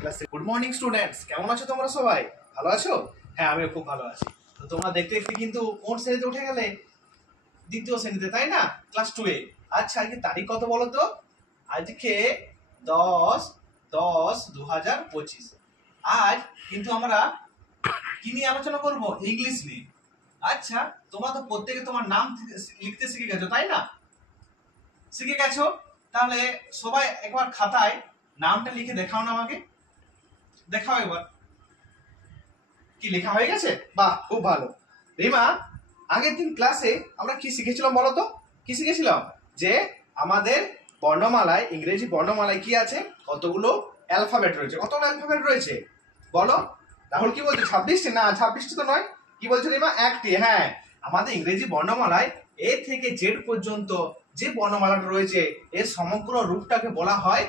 ক্লাসে good morning students, কেমন আছো তোমরা সবাই? ভালো আছো? হ্যাঁ, আমিও খুব ভালো আছি। তো তোমরা দেখতে দেখতে কিন্তু কোন শ্রেণীতে উঠে গেলে? দ্বিতীয় শ্রেণীতে, তাই না? ক্লাস 2 এ। আচ্ছা, আজকে তারিখ কত বলো তো? আজকে 10/10/2025। আজ কিন্তু আমরা কি নিয়ে আলোচনা করব? ইংলিশ নিয়ে। আচ্ছা, তোমরা তো প্রত্যেকে তোমার নাম লিখতে শিখে গেছো, তাই না? শিখে গেছো? তাহলে সবাই একবার খাতায় নামটা লিখে দেখাও না আমাকে। দেখাও একবার। কি লেখা হয়ে গেছে? বাহ, খুব ভালো। রিমা, আগের দিন ক্লাসে আমরা কি শিখেছিলাম বলো তো? কি শিখেছিলাম? যে আমাদের বর্ণমালায়, ইংরেজি বর্ণমালায় কি আছে? কতগুলো অ্যালফাবেট রয়েছে। কতগুলো অ্যালফাবেট রয়েছে বলো? রাহুল কি বলছে? 26টি? না, 26টি তো নয়। কি বলছো রিমা? একটি। হ্যাঁ, আমাদের ইংরেজি বর্ণমালায় এ থেকে জেড পর্যন্ত যে বর্ণমালাটা রয়েছে এর সমগ্র রূপটাকে বলা হয়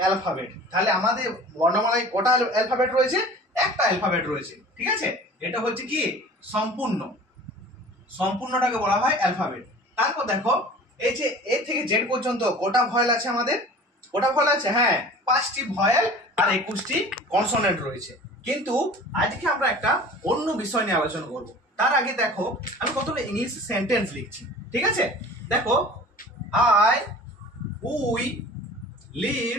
অ্যালফাবেট। তাহলে আমাদের বর্ণমালায় কটা অ্যালফাবেট রয়েছে? একটা অ্যালফাবেট রয়েছে। ঠিক আছে, এটা হচ্ছে কি সম্পূর্ণ। সম্পূর্ণটাকে বলা হয় অ্যালফাবেট। তারপর দেখো, এই যে এ থেকে জেড পর্যন্ত কটা ভয়েল আছে আমাদের? কটা ভয়েল আছে? হ্যাঁ, 5টি ভয়েল আর 21টি কনসোনেন্ট রয়েছে। কিন্তু আজকে আমরা একটা অন্য বিষয় নিয়ে আলোচনা করব। তার আগে দেখো, আমি কতগুলো ইংলিশ সেন্টেন্স লিখছি। ঠিক আছে, দেখো, I we live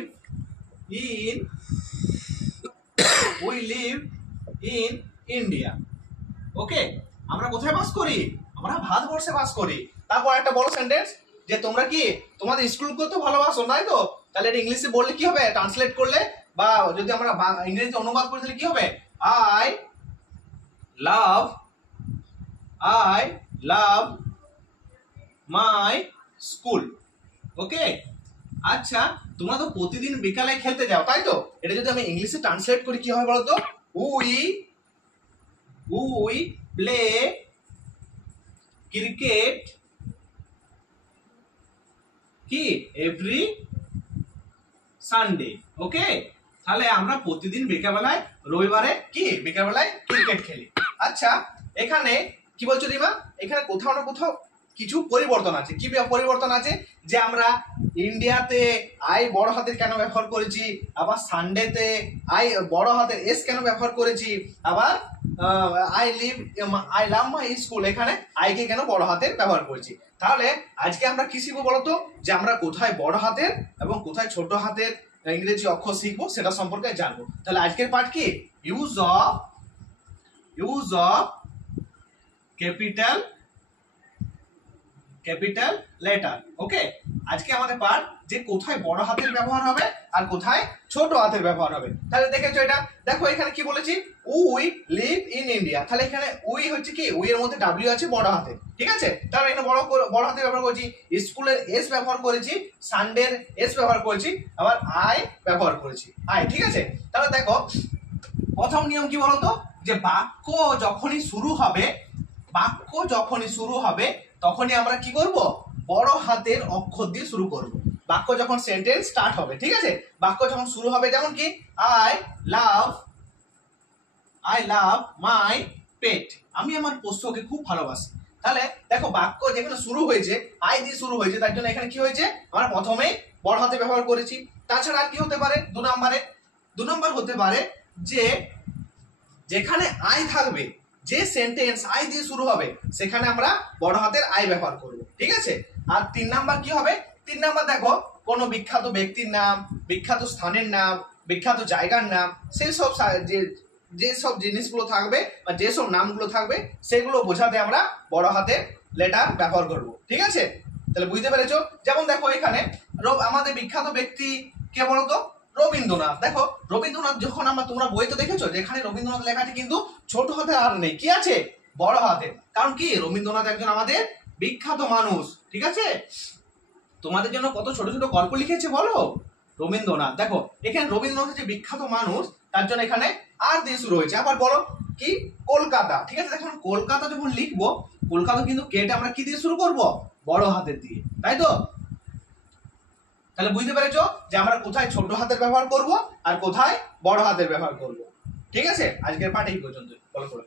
in India. Okay, আমরা কোথায় বাস করি? আমরা ভারতবর্ষে বাস করি। তারপর একটা বড় সেন্টেন্স, যে তোমরা কি তোমাদের স্কুল করতে ভালোবাসো, তাই তো? তাহলে এটা ইংলিশে বললে কি হবে? ট্রান্সলেট করলে বা যদি আমরা ইংরেজিতে অনুবাদ করি তাহলে কি হবে? I love I love my school. Okay, আচ্ছা, তোমরা তো প্রতিদিন বিকালে খেলতে যাও, তাই তো? এটা যদি আমি ইংলিশে ট্রান্সলেট করি কি হয় বলতো? উই প্লে ক্রিকেট কি এভরি সানডে। ওকে, তাহলে আমরা প্রতিদিন বিকালবেলায়, রবিবারে কি বিকালবেলায় ক্রিকেট খেলি। আচ্ছা, এখানে কি বলছো রিমা? এখানে কোথাও না কোথাও কিছু পরিবর্তন আছে। কি পরিবর্তন আছে? যে আমরা ইন্ডিয়াতে আই বড় হাতের কেন ব্যবহার করেছি, আবার সানডেতে আই বড় হাতের এস কেন ব্যবহার করেছি, আবার আই লাভ মাই স্কুল এখানে আই কে কেন বড় হাতের ব্যবহার করেছি। তাহলে আজকে আমরা কি শিখবো বলতো? যে আমরা কোথায় বড় হাতের এবং কোথায় ছোট হাতের ইংরেজি অক্ষর শিখবো সেটা সম্পর্কে জানবো। তাহলে আজকের পাঠ কি? Use of capital letter. Okay, আজকে আমাদের পাঠ যে কোথায় বড় হাতের ব্যবহার হবে আর কোথায় ছোট হাতের ব্যবহার হবে। তাহলে দেখেছো এটা? দেখো এখানে কি বলেছি? We live in India. তাহলে এখানে উই হচ্ছে কি, উই এর মধ্যে ডাব্লিউ আছে বড় হাতে। ঠিক আছে, তাহলে এখানে বড় হাতে ব্যবহার করেছি। স্কুলের এস ব্যবহার করেছি, সানডের এস ব্যবহার করেছি, আবার আই ব্যবহার করেছি, আই। ঠিক আছে, তাহলে দেখো প্রথম নিয়ম কি বলতো? যে বাক্য যখনই শুরু হবে তখনই আমরা কি করব? বড় হাতের অক্ষর দিয়ে শুরু করব। বাক্য যখন সেন্টেন্স স্টার্ট হবে, ঠিক আছে, বাক্য যখন শুরু হবে, যেমন কি আই লাভ মাই পেট, আমি আমার পোষ্যকে খুব ভালোবাসি। তাহলে দেখো বাক্য যেখানে শুরু হয়েছে আই দিয়ে শুরু হয়েছে, তার জন্য এখানে কি হয়েছে? আমরা প্রথমেই বড় হাতে ব্যবহার করেছি। তাছাড়া আর কি হতে পারে? দু নম্বর হতে পারে যে যেখানে আই থাকবে, যে সেন্টেন্স আই দিয়ে শুরু হবে, সেখানে আমরা বড় হাতের আই ব্যবহার করব। ঠিক আছে, আর 3 নাম্বার কি হবে? 3 নাম্বার দেখো, কোনো বিখ্যাত ব্যক্তির নাম, বিখ্যাত স্থানের নাম, বিখ্যাত জায়গার নাম, সেই সব যেসব জিনিসগুলো থাকবে বা যেসব নামগুলো থাকবে সেগুলো বোঝাতে আমরা বড় হাতের লেটার ব্যবহার করব। ঠিক আছে, তাহলে বুঝতে পেরেছো? যেমন দেখো এখানে আমাদের বিখ্যাত ব্যক্তি কে বলতো? রবীন্দ্রনাথ। দেখো রবীন্দ্রনাথ যখন তোমরা বইতে দেখেছো যেখানে রবীন্দ্রনাথ লেখাটি কিন্তু ছোট হাতে আর নেই, কি আছে? বড় হাতে। কারণ কি, রবীন্দ্রনাথ একজন আমাদের বিখ্যাত মানুষ। ঠিক আছে, তোমাদের জন্য কত ছোট ছোট গল্প লিখেছে বলো রবীন্দ্রনাথ। দেখো এখানে রবীন্দ্রনাথ যে বিখ্যাত মানুষ, তার জন্য এখানে আর দিয়ে শুরু হয়েছে। আবার বলো কি? কলকাতা। ঠিক আছে, দেখো কলকাতা যখন লিখবো, কলকাতা কিন্তু কেটে আমরা কি দিয়ে শুরু করব? বড় হাতের দিয়ে, তাই তো? তাহলে বুঝতে পেরেছো যে আমরা কোথায় ছোট হাতের ব্যবহার করব আর কোথায় বড় হাতের ব্যবহার করব। ঠিক আছে, আজকের পাঠ এই পর্যন্ত। ফলো করো।